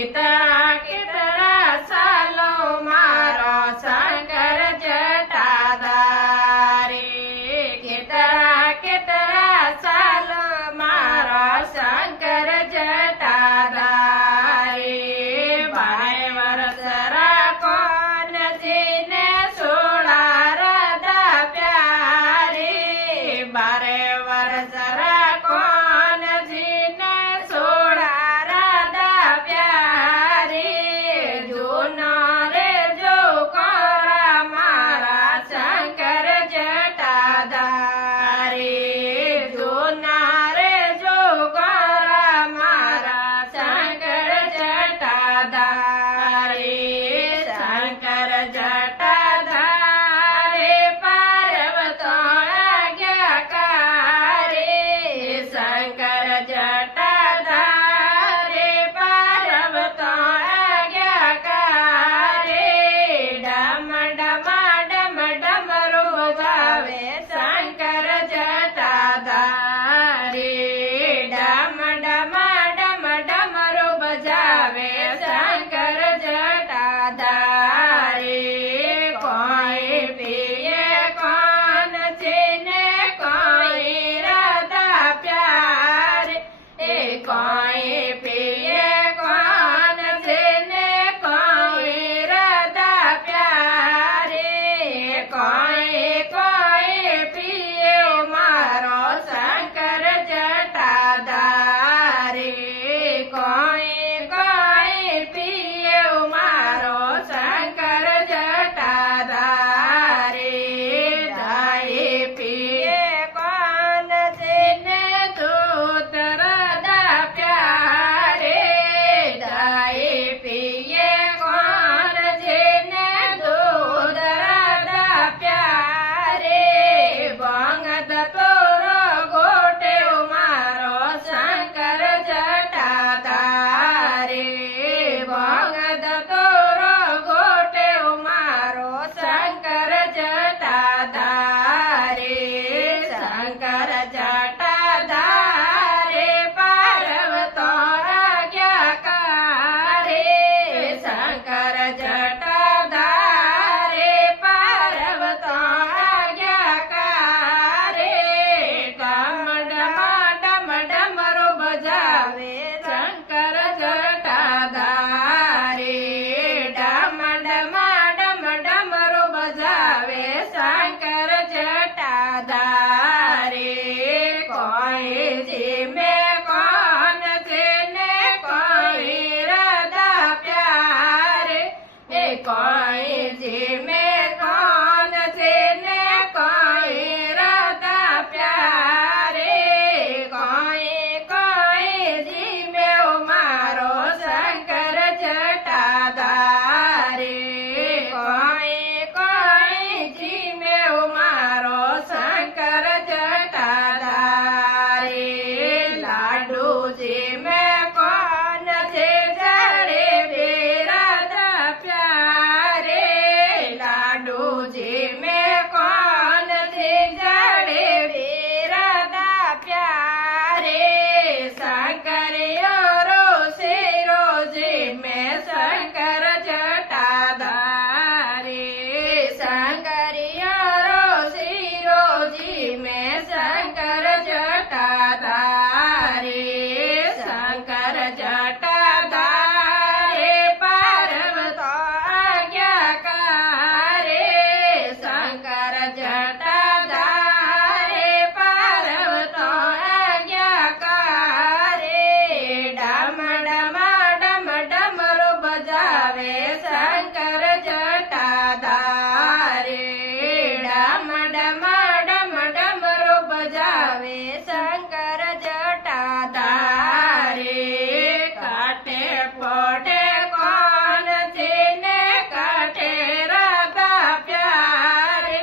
केतरा केतरा सालो मारो शंकर जटाधारी। केतरा केतरा सालो मारो शंकर जटाधारी। 12 वर्ष राखो नजीने सोड़ा राधा प्यारी। 12 वर्ष राखो नजीने सोड़ा राधा प्यारी। जूनो रे जो कोरा मारा शंकर जटाधारी। जूना रे जो कोरा मारा शंकर जटाधारी। शंकर जटाधारी पार्वतो आज्ञाकारी। शंकर जटाधारी पार्वतो आज्ञाकारी। डम डम डम डमरू बजावे शंकर जटाधारी। डम डम डम डमरू बजावे शंकर जटाधारी। कोई पिए कौन चीने कोई राधा प्यारे। कोई पिए कौन चीने कोई राधा प्यारे। कोई कोई पिए मारो शंकर जटाधारी। कोई कोई पिए मारो शंकर जटाधारी। दाई पिए कौन जिने दूत राधा प्यारे। दाई पिए कौन जिने दूत राधा प्यारे। बंगद तोरो गोटे मारो शंकर जटाधारी। बंगद तोरो गोटे मारो शंकर जटाधारी। शंकर जटाधारी पार्वतो आज्ञाकारी। शंकर जटाधारी पार्वतो आज्ञाकारी। डम डम डम डमरू बजावे शंकर जटाधारी। डम डम डम डमरू बजावे शंकर जटाधारी। कोई जी में कौन जिने कोई राधा प्यारे। कोई जी में कौन जिने कोई राधा प्यारे। कोई कोई जी में मारो शंकर जटाधारी। कोई कोई जी में मारो शंकर जटाधारी। लाडू जी में कौन जे जड़े भी राधा प्यारे। लाडू जी में कौन जे जड़े भी राधा प्यारे। शंकर रोजी रोजी में शंकर जटाधारी। शंकर रोजी रोजी में शंकर जटाधारी। शंकर जटाधारी पार्वतो आज्ञाकारी। शंकर जटाधारी पार्वतो आज्ञाकारी। डम डम डम डमरू बजावे शंकर जटाधारी। डम डम डम डमरू बजावे शंकर जटाधारी। काटे पोटे कौन जिने काटे राधा प्यारे।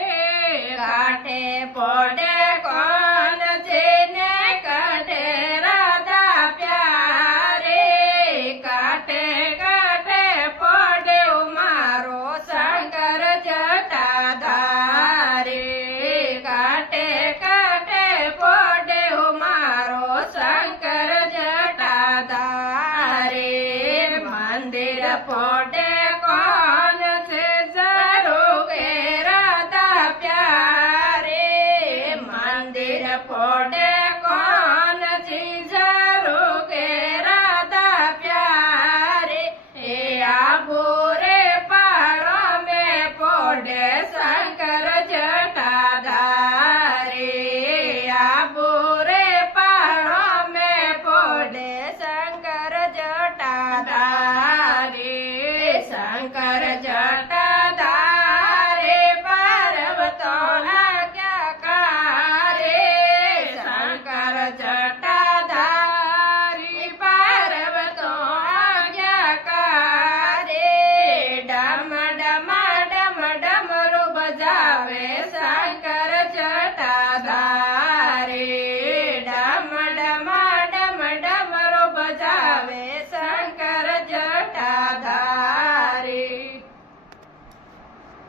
काटे पोटे कौन जिने काटे राधा प्यारे। काटे काटे पोटे મંદિર ફોડે કોણ છે જરૂર કે રાધા પ્યારે મંદિર ફોડે કોણ છે જરૂર કે રાધા પ્યારે એ આબુ રે પાડો મેં ફોડે શંકર જટાધારે આબુ રે પાડો મેં ફોડે શંકર જટાધારે શંકર જટાધારે પર્વતો આજ્ઞાકારે શંકર જટાધારી પર્વતો આજ્ઞાકારે ડમ ડમ ડમ ડમરું બજાવે